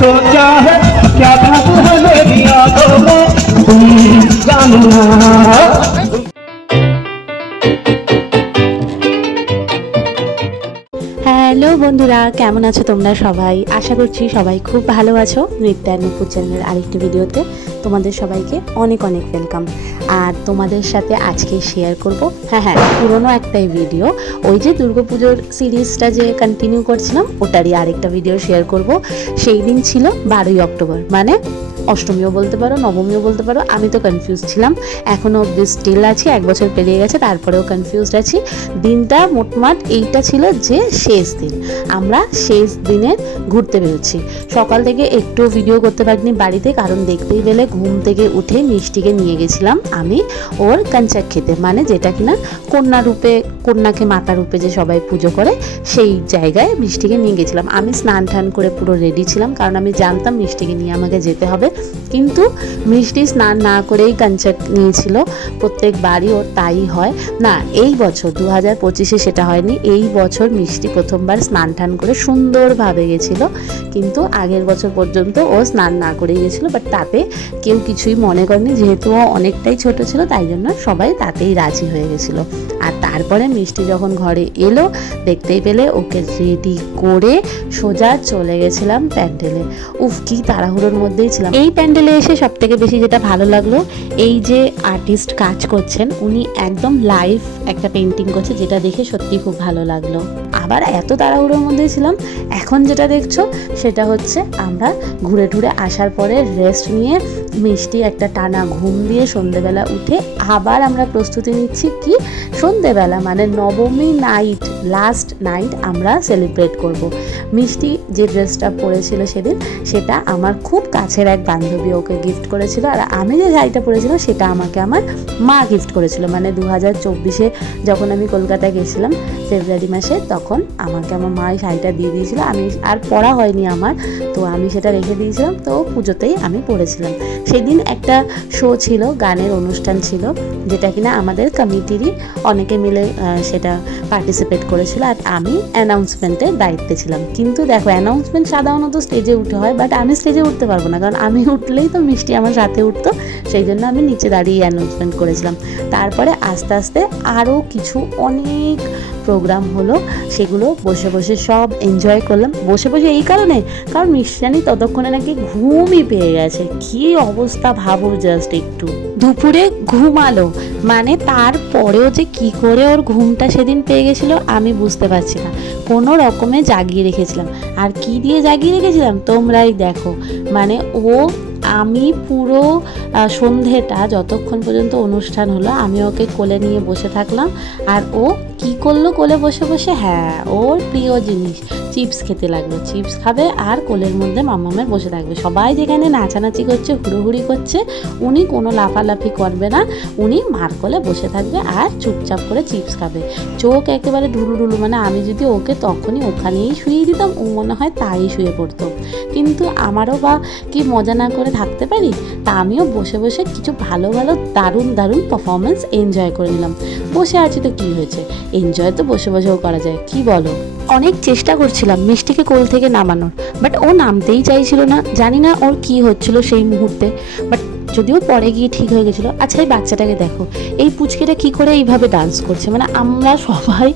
सोचा है क्या था मेरी यादों में तुम जानना। হ্যালো বন্ধুরা, কেমন আছো তোমরা সবাই? আশা করছি সবাই খুব ভালো আছো। নৃত্যানুপুর চ্যানেলের আরেকটি ভিডিওতে তোমাদের সবাইকে অনেক অনেক ওয়েলকাম। আর তোমাদের সাথে আজকে শেয়ার করব হ্যাঁ পুরনো একটাই ভিডিও, ওই যে দুর্গাপুজোর সিরিজটা যে কন্টিনিউ করছিলাম ওটারই আরেকটা ভিডিও শেয়ার করব। সেই দিন ছিল 12ই অক্টোবর, মানে অষ্টমীও বলতে পারো, নবমীও বলতে পারো। আমি তো কনফিউজ ছিলাম, এখনও অব্দি স্টিল আছি, 1 বছর পেরিয়ে গেছে তারপরেও কনফিউজড আছি। দিনটা মোটমাট এইটা ছিল যে শেষ দিন, আমরা শেষ দিনে ঘুরতে বেরোচ্ছি। সকাল থেকে একটু ভিডিও করতে পারিনি বাড়িতে, কারণ দেখতেই পেলে ঘুম থেকে উঠে মিষ্টিকে নিয়ে গেছিলাম আমি ওর কাঞ্চাক খেতে, মানে যেটা কিনা কন্যা রূপে, কন্যাকে মাতা রূপে যে সবাই পুজো করে সেই জায়গায় মিষ্টিকে নিয়ে গেছিলাম। আমি স্নান টান করে পুরো রেডি ছিলাম, কারণ আমি জানতাম মিষ্টিকে নিয়ে আমাকে যেতে হবে। কিন্তু মিষ্টি স্নান না করেই কাঞ্চাক নিয়েছিল, প্রত্যেকবারই ওর তাই হয় না। এই বছর 2025-এ সেটা হয়নি। এই বছর মিষ্টি প্রথমবার স্নান টান করে সুন্দরভাবে গেছিল, কিন্তু আগের বছর পর্যন্ত ও স্নান না করেই গেছিলো। বাট তাতে কেউ কিছুই মনে করেনি, যেহেতু ও অনেকটাই ছোট ছিল, তাই জন্য সবাই তাতেই রাজি হয়ে গেছিলো। আর তারপরে মিষ্টি যখন ঘরে এলো, দেখতেই পেলে ওকে রেডি করে সোজা চলে গেছিলাম প্যান্ডেলে। উফ, কি তাড়াহুড়োর মধ্যেই ছিলাম। এই প্যান্ডেলে এসে সব থেকে বেশি যেটা ভালো লাগলো, এই যে আর্টিস্ট কাজ করছেন উনি একদম লাইভ একটা পেন্টিং করছে, যেটা দেখে সত্যি খুব ভালো লাগলো। আবার এত তাড়াহুড়োর মধ্যে ছিলাম। এখন যেটা দেখছো সেটা হচ্ছে আমরা ঘুরে টুরে আসার পরে রেস্ট নিয়ে মিষ্টি একটা টানা ঘুম দিয়ে সন্ধেবেলা উঠে আবার আমরা প্রস্তুতি নিচ্ছি কি সন্ধেবেলা, মানে নবমী নাইট, লাস্ট নাইট আমরা সেলিব্রেট করব। মিষ্টি যে ড্রেসটা পরেছিল সেদিন, সেটা আমার খুব কাছের এক বান্ধবী ওকে গিফট করেছিল, আর আমি যে শাড়িটা পরেছিলাম সেটা আমাকে আমার মা গিফট করেছিল। মানে 2024-এ যখন আমি কলকাতায় গেছিলাম ফেব্রুয়ারি মাসে, তখন আমাকে আমার মা এই শাড়িটা দিয়ে দিয়েছিল। আমি আর পরা হয়নি আমার, তো আমি সেটা রেখে দিয়েছিলাম, তো পুজোতেই আমি পরেছিলাম। সেদিন একটা শো ছিল, গানের অনুষ্ঠান ছিল, যেটা কিনা আমাদের কমিটিরই অনেকে মিলে সেটা পার্টিসিপেট করেছিল, আর আমি অ্যানাউন্সমেন্টের দায়িত্বে ছিলাম। কিন্তু দেখো, অ্যানাউন্সমেন্ট সাধারণত স্টেজে উঠে হয়, বাট আমি স্টেজে উঠতে পারবো না, কারণ আমি উঠলেই তো মিষ্টি আমার সাথে উঠতো, সেই জন্য আমি নিচে দাঁড়িয়ে অ্যানাউন্সমেন্ট করেছিলাম। তারপরে আস্তে আস্তে আরও কিছু অনেক প্রোগ্রাম হলো, সেগুলো বসে বসে সব এনজয় করলাম। বসে বসে এই কারণে, কারণ মিষ্টানি ততক্ষণে নাকি ঘুমই পেয়ে গেছে। কী অবস্থা ভাবো জাস্ট একটু। দুপুরে ঘুমালো, মানে তারপরেও যে কি করে ওর ঘুমটা সেদিন পেয়ে গেছিলো আমি বুঝতে পারছি না। কোনো রকমে জাগিয়ে রেখেছিলাম, আর কি দিয়ে জাগিয়ে রেখেছিলাম তোমরাই দেখো। মানে আমি পুরো সন্ধেটা যতক্ষণ পর্যন্ত অনুষ্ঠান হলো আমি ওকে কোলে নিয়ে বসে থাকলাম, আর ও কি করলো কোলে বসে বসে, হ্যাঁ ওর প্রিয় জিনিস চিপস খেতে লাগলো। চিপস খাবে আর কোলের মধ্যে মাম্মামের বসে থাকবে। সবাই যেখানে নাচানাচি করছে, হুড়োহুড়ি করছে, উনি কোনো লাফালাফি করবে না, উনি মার কোলে বসে থাকবে আর চুপচাপ করে চিপস খাবে। চোখ একেবারে ঢুলু ঢুলু, মানে আমি যদি ওকে তখনই ওখানেই শুয়ে দিতাম, ও মনে হয় তাই শুয়ে পড়তো। কিন্তু আমারও বা কি মজা না করে থাকতে পারি, তা আমিও বসে বসে কিছু ভালো ভালো দারুণ দারুণ পারফরমেন্স এনজয় করে নিলাম। বসে আছি তো কি হয়েছে, এনজয় তো বসে বসেও করা যায়, কি বলো? অনেক চেষ্টা করছিলাম মিষ্টিকে কোল থেকে নামানোর, বাট ও নামতেই চাইছিল না। জানি না ওর কি হচ্ছিল সেই মুহূর্তে, বাট যদিও পরে গিয়ে ঠিক হয়ে গেছিলো। আচ্ছা, এই বাচ্চাটাকে দেখো, এই পুচকিটা কি করে এইভাবে ডান্স করছে, মানে আমরা সবাই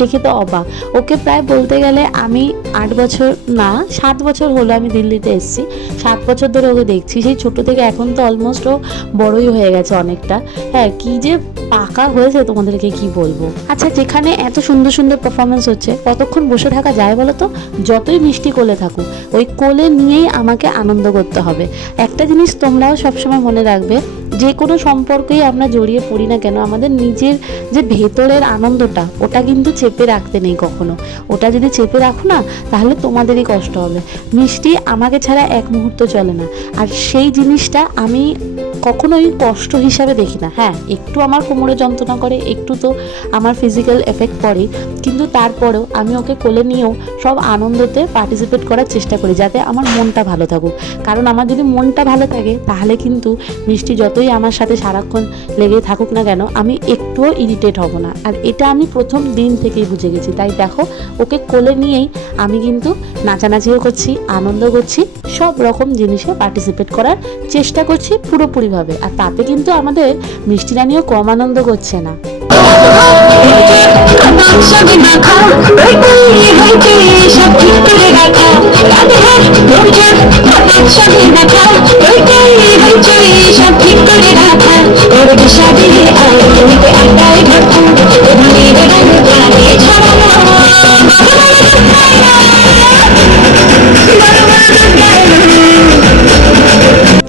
দেখে তো অবাক। ওকে প্রায় বলতে গেলে আমি 8 বছর না 7 বছর হলো আমি দিল্লিতে এসেছি, 7 বছর ধরে ওকে দেখছি, সেই ছোটো থেকে এখন তো অলমোস্ট ও বড়ই হয়ে গেছে অনেকটা। হ্যাঁ, কি যে পাকা হয়েছে তোমাদেরকে কি বলবো। আচ্ছা, যেখানে এত সুন্দর সুন্দর পারফরমেন্স হচ্ছে, কতক্ষণ বসে থাকা যায় বলো তো? যতই মিষ্টি কোলে থাকুক, ওই কোলে নিয়েই আমাকে আনন্দ করতে হবে। একটা জিনিস তোমরাও সবসময় মনে রাখবে, যে কোনো সম্পর্কেই আমরা জড়িয়ে পড়ি না কেন, আমাদের নিজের যে ভেতরের আনন্দটা, ওটা কিন্তু চেপে রাখতে নেই কখনো। ওটা যদি চেপে রাখো না, তাহলে তোমাদেরই কষ্ট হবে। মিষ্টি আমাকে ছাড়া এক মুহূর্ত চলে না, আর সেই জিনিসটা আমি কখনোই কষ্ট হিসাবে দেখি না। হ্যাঁ, একটু আমার কোমরে যন্ত্রণা করে, একটু তো আমার ফিজিক্যাল এফেক্ট পড়ে, কিন্তু তারপরেও আমি ওকে কোলে নিয়েও সব আনন্দতে পার্টিসিপেট করার চেষ্টা করি, যাতে আমার মনটা ভালো থাকুক। কারণ আমার যদি মনটা ভালো থাকে, তাহলে কিন্তু মিষ্টি যতই যতই আমার সাথে সারাক্ষণ লেগে থাকুক না কেন, আমি একটুও ইরিটেট হব না। আর এটা আমি প্রথম দিন থেকেই বুঝে গেছি। তাই দেখো, ওকে কোলে নিয়েই আমি কিন্তু নাচানাচিও করছি, আনন্দ করছি, সব রকম জিনিসে পার্টিসিপেট করার চেষ্টা করছি পুরোপুরিভাবে। আর তাতে কিন্তু আমাদের মিষ্টি রানীও কম আনন্দ করছে না।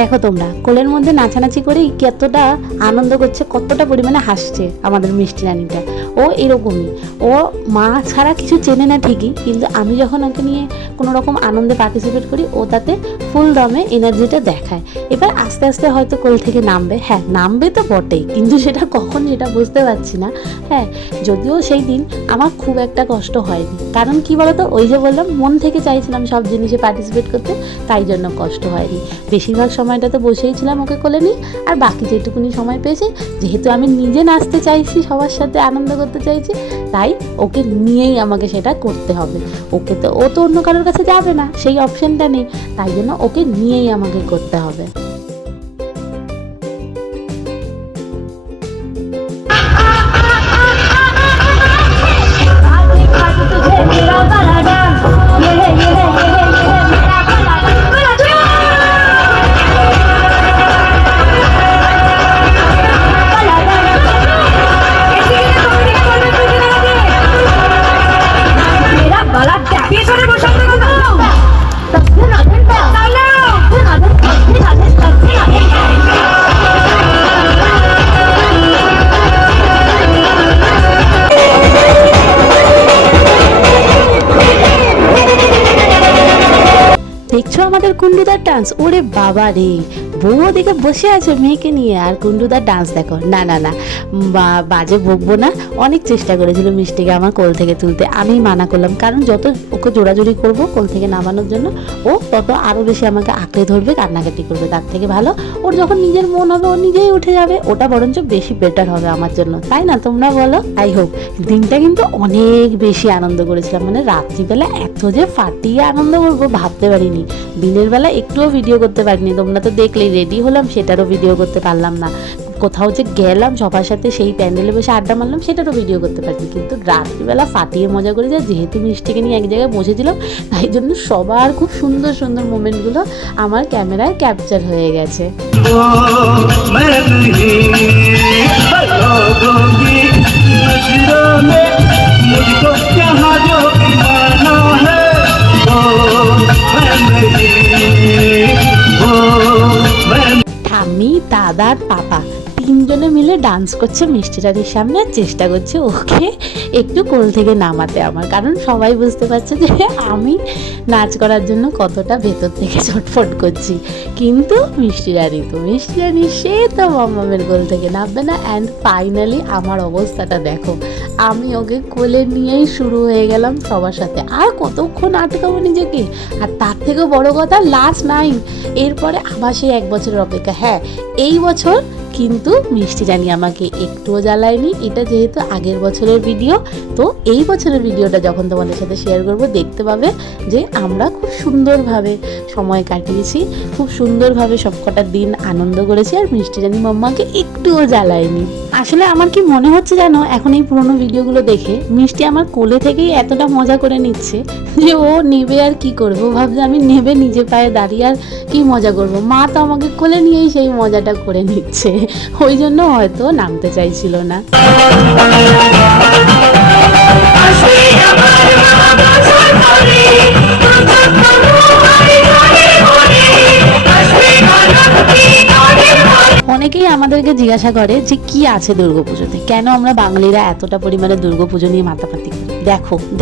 দেখো তোমরা, কোলের মধ্যে নাচানাচি করেই কতটা আনন্দ করছে, কতটা পরিমাণে হাসছে আমাদের মিষ্টি রানীটা। ও এরকমই, ও মা ছাড়া কিছু চেনে না ঠিকই, কিন্তু আমি যখন ওকে নিয়ে কোনো রকম আনন্দে পার্টিসিপেট করি, ও তাতে ফুল দমে এনার্জিটা দেখায়। এবার আস্তে আস্তে হয়তো কোল থেকে নামবে, হ্যাঁ নামবে তো বটেই, কিন্তু সেটা কখন সেটা বুঝতে পারছি না। হ্যাঁ, যদিও সেই দিন আমার খুব একটা কষ্ট হয়নি, কারণ কি বলতো, ওই যে বললাম মন থেকে চাইছিলাম সব জিনিসে পার্টিসিপেট করতে, তাই জন্য কষ্ট হয়নি। বেশিরভাগ সময়টা তো বসেই ছিলাম ওকে কোলে নিয়ে, আর বাকি যেটুকুনি সময় পেয়েছি, যেহেতু আমি নিজে নাচতে চাইছি, সবার সাথে আনন্দ করতে চাইছি, তাই ওকে নিয়েই আমাকে সেটা করতে হবে। ও তো অন্য কারোর কাছে যাবে না, সেই অপশনটা নেই, তাই জন্য ওকে নিয়েই আমাকে করতে হবে। দেখছো আমাদের কুন্ডুদার ডান্স? ওরে বাবা রে, বউ ওদিকে বসে আছে মেয়েকে নিয়ে, আর কুন্ডুদার ডান্স দেখো। না না না, বাজে বকবো না। অনেক চেষ্টা করেছিল মিষ্টিকে আমার কোল থেকে তুলতে, আমি মানা করলাম, কারণ যত ওকে জোড়াজোড়ি করবো কোল থেকে নামানোর জন্য, ও তত আরও বেশি আমাকে আঁকড়ে ধরবে, কান্নাকাটি করবে। তার থেকে ভালো ওর যখন নিজের মন হবে ও নিজেই উঠে যাবে, ওটা বরঞ্চ বেশি বেটার হবে আমার জন্য, তাই না? তোমরা বলো। আই হোপ দিনটা কিন্তু অনেক বেশি আনন্দ করেছিলাম, মানে রাত্রিবেলা এত যে ফাটিয়ে আনন্দ করবো ভাবতে পারিনি। দিনের বেলা একটুও ভিডিও করতে পারিনি, তোমরা তো দেখলেই, রেডি হলাম সেটারও ভিডিও করতে পারলাম না, কোথাও যে গেলাম সবার সাথে সেই প্যান্ডেলে বসে আড্ডা মারলাম সেটারও ভিডিও করতে পারিনি। কিন্তু রাত্রিবেলা ফাটিয়ে মজা করে যায়, যেহেতু মিষ্টিকে নিয়ে এক জায়গায় বসেছিলাম, তাই জন্য সবার খুব সুন্দর সুন্দর মোমেন্টগুলো আমার ক্যামেরায় ক্যাপচার হয়ে গেছে। ঠাম্মি, দাদা আর পাপা তিনজনে মিলে ডান্স করছে মিষ্টি রানীর সামনে, চেষ্টা করছে ওকে একটু কোল থেকে নামাতে আমার, কারণ সবাই বুঝতে পারছে যে আমি নাচ করার জন্য কতটা ভেতর থেকে ছটফট করছি। কিন্তু মিষ্টি রানী সে তো মামামের কোল থেকে নামবে না। অ্যান্ড ফাইনালি আমার অবস্থাটা দেখো, আমি ওকে কোলে নিয়েই শুরু হয়ে গেলাম সবার সাথে, আর কতক্ষণ আটকাবো নিজেকে। আর তার থেকেও বড় কথা, লাস্ট নাইন, এরপরে আবার সেই 1 বছরের অপেক্ষা। হ্যাঁ, এই বছর কিন্তু মিষ্টি রানী আমাকে একটুও জ্বালায়নি। এটা যেহেতু আগের বছরের ভিডিও, তো এই বছরের ভিডিওটা যখন তোমাদের সাথে শেয়ার করব, দেখতে পাবে যে আমরা খুব সুন্দরভাবে সময় কাটিয়েছি, খুব সুন্দরভাবে সবকটা দিন আনন্দ করেছি, আর মিষ্টি রানী মাম্মাকে একটুও জ্বালায়নি। আসলে আমার কি মনে হচ্ছে জানো, এখন এই পুরোনো ভিডিওগুলো দেখে মিষ্টি আমার কোলে থেকেই এতটা মজা করে নিচ্ছে যে ও নেবে আর কি করবে, ও ভাবছে আমি নেবে নিজে পায়ে দাঁড়িয়ে আর কি মজা করব। মা তো আমাকে কোলে নিয়েই সেই মজাটা করে নিচ্ছে, ওই জন্য হয়তো নামতে চাইছিল না। অনেকেই আমাদেরকে জিজ্ঞাসা করে যে কি আছে দুর্গাপুজোতে, কেন আমরা বাঙালিরা এতটা পরিমাণে দুর্গাপুজো নিয়ে মাতামাতি করি।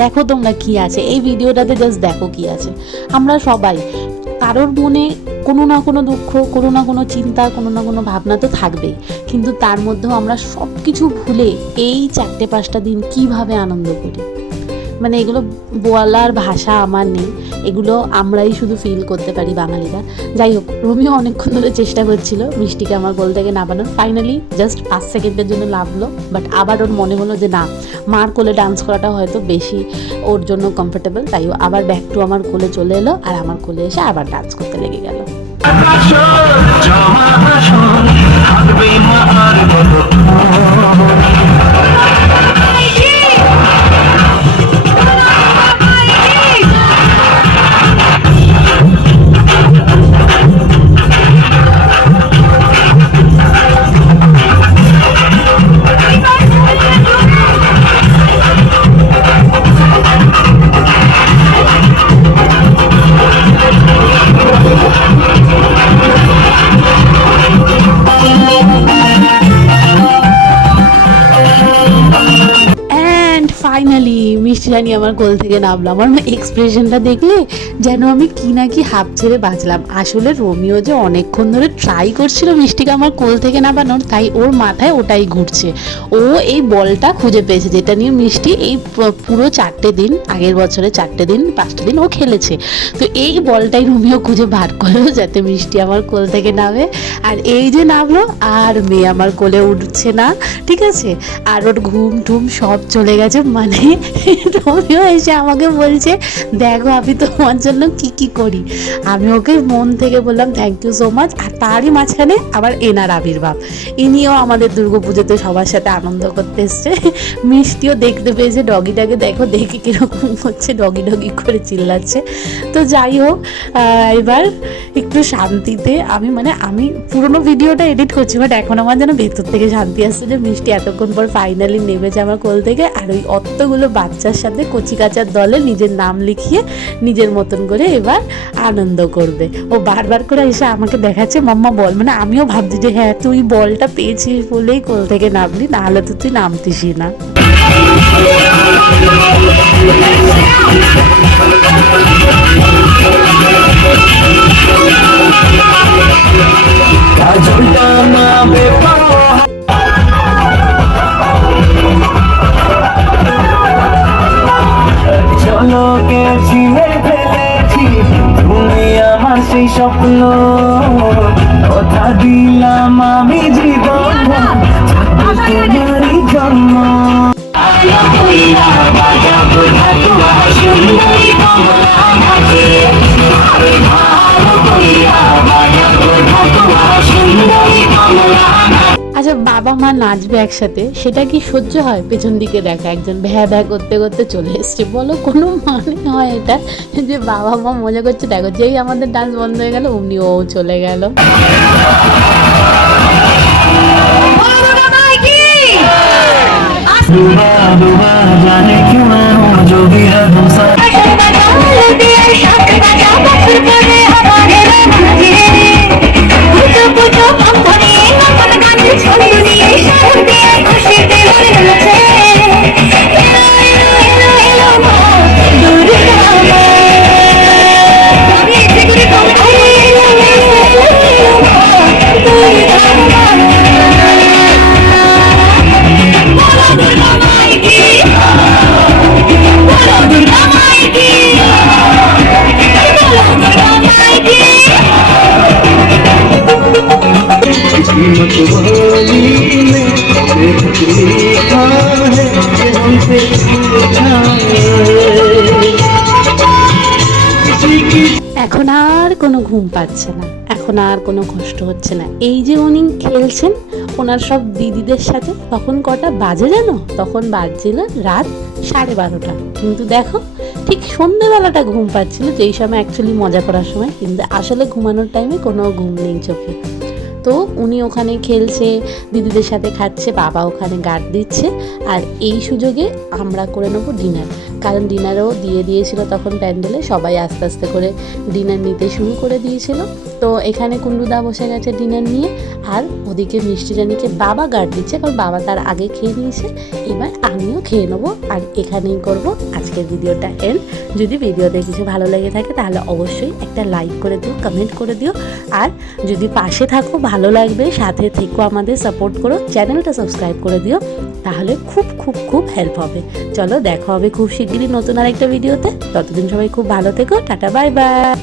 দেখো তোমরা কি আছে এই ভিডিওটাতে, জাস্ট দেখো কি আছে। আমরা সবাই কারোর মনে কোনো না কোনো দুঃখ, কোনো না কোনো চিন্তা, কোনো না কোনো ভাবনা তো থাকবেই, কিন্তু তার মধ্যেও আমরা সব কিছু ভুলে এই 4-5টা দিন কিভাবে আনন্দ করি। মানে এগুলো বলার ভাষা আমার নেই, এগুলো আমরাই শুধু ফিল করতে পারি বাঙালিরা। যাই হোক, রোমিও অনেকক্ষণ ধরে চেষ্টা করছিল মিষ্টিকে আমার কোল থেকে নামানোর। ফাইনালি জাস্ট 5 সেকেন্ডের জন্য নামলো, বাট আবার ওর মনে হলো যে না, মার কোলে ডান্স করাটা হয়তো বেশি ওর জন্য কমফোর্টেবল, তাই ও আবার ব্যাক টু আমার কোলে চলে এলো আর আমার কোলে এসে আবার ডান্স করতে লেগে গেল। ফাইনালি মিষ্টি রানী আমার কোল থেকে নামলো। আমার এক্সপ্রেশনটা দেখলে যেন আমি কি না কি হাঁপ ছেড়ে বাঁচলাম। আসলে রোমিও যে অনেকক্ষণ ধরে ট্রাই করছিল মিষ্টিকে আমার কোল থেকে নামানোর, তাই ওর মাথায় ওটাই ঘুরছে। ও এই বলটা খুঁজে পেয়েছে যেটা নিয়ে মিষ্টি এই পুরো 4টে দিন, আগের বছরে 4টে দিন 5টে দিন ও খেলেছে। তো এই বলটাই রোমিও খুঁজে বার করলো যাতে মিষ্টি আমার কোল থেকে নামে। আর এই যে নামলো, আর মেয়ে আমার কোলে উঠছে না, ঠিক আছে, আর ওর ঘুম টুম সব চলে গেছে। মানে রোমিও এসে আমাকে বলছে দেখো আমি তোমার জন্য কি কি করি। আমি ওকে মন থেকে বললাম থ্যাংক ইউ সো মাচ। আর তারই মাঝখানে আবার এনার আবির্ভাব, ইনিও আমাদের দুর্গাপুজোতে সবার সাথে আনন্দ করতে এসছে। মিষ্টিও দেখতে পেয়েছে ডগিটাকে, দেখো দেখে কিরকম হচ্ছে, ডগি ডগি করে চিল্লাচ্ছে। তো যাই হোক, এবার একটু শান্তিতে আমি পুরোনো ভিডিওটা এডিট করছি, বাট এখন আমার যেন ভেতর থেকে শান্তি আসছে যে মিষ্টি এতক্ষণ পর ফাইনালি নেমেছে আমার কোল থেকে। আর ওই অতগুলো বাচ্চার সাথে কচি কাচার দলে নিজের নাম লিখিয়ে নিজের মতন করে এবার আনন্দ করবে। ও বারবার করে এসে আমাকে দেখাচ্ছে মাম্মা বল, মানে আমিও ভাবছি যে হ্যাঁ তুই বলটা পেয়েছিস বলেই কোল থেকে নামলি, নাহলে তো তুই নামতিসই না। সেই স্বপ্ন কথা দিলাম আমি জীবন তোমারই জন্ম। আচ্ছা, বাবা মা নাচবে একসাথে, সেটা কি সহ্য হয়? পেছন দিকে দেখা একজন ভ্যা ভ্যা করতে করতে চলে এসছে। বলো কোনো মানে হয় এটা যে বাবা মা মজা করছে? দেখো যেই আমাদের ডান্স বন্ধ হয়ে গেল অমনি ও চলে গেল। जाने क्यों मैं हूँ जो भी है तुम सा এখন আর কোনো ঘুম পাচ্ছে না, এখন আর কোনো কষ্ট হচ্ছে না। এই যে উনি খেলছেন ওনার সব দিদিদের সাথে, তখন কটা বাজে জানো? তখন বাজছিল রাত 12:30। কিন্তু দেখো ঠিক সন্ধ্যেবেলাটা ঘুম পাচ্ছিল, যেই সময় অ্যাকচুয়ালি মজা করার সময়, কিন্তু আসলে ঘুমানোর টাইমে কোনো ঘুম নেই চোখে। তো উনি ওখানে খেলছে, দিদিদের সাথে খাচ্ছে, বাবা ওখানে গার্ড দিচ্ছে। আর এই সুযোগে আমরা করে নেবো ডিনার, কারণ ডিনারও দিয়ে দিয়েছিল তখন প্যান্ডেলে, সবাই আস্তে আস্তে করে ডিনার নিতে শুরু করে দিয়েছিল। তো এখানে কুন্ডুদা বসে গেছে ডিনার নিয়ে, আর ওদিকে মিষ্টি রানীকে বাবা গার্ড দিচ্ছে, কারণ বাবা তার আগে খেয়ে নিয়েছে। এবার আমিও খেয়ে নেবো, আর এখানেই করব আজকের ভিডিওটা এন্ড। যদি ভিডিওতে কিছু ভালো লেগে থাকে তাহলে অবশ্যই একটা লাইক করে দিও, কমেন্ট করে দিও, আর যদি পাশে থাকো ভালো লাগবে, সাথে থেকো, আমাদের সাপোর্ট করো, চ্যানেলটা সাবস্ক্রাইব করে দিও, তাহলে খুব খুব খুব হেল্প হবে। চলো দেখা হবে খুব শীঘ্র শিগগিরই নতুন আরেকটা ভিডিওতে। ততদিন সবাই খুব ভালো থেকো, টাটা বাই বাই।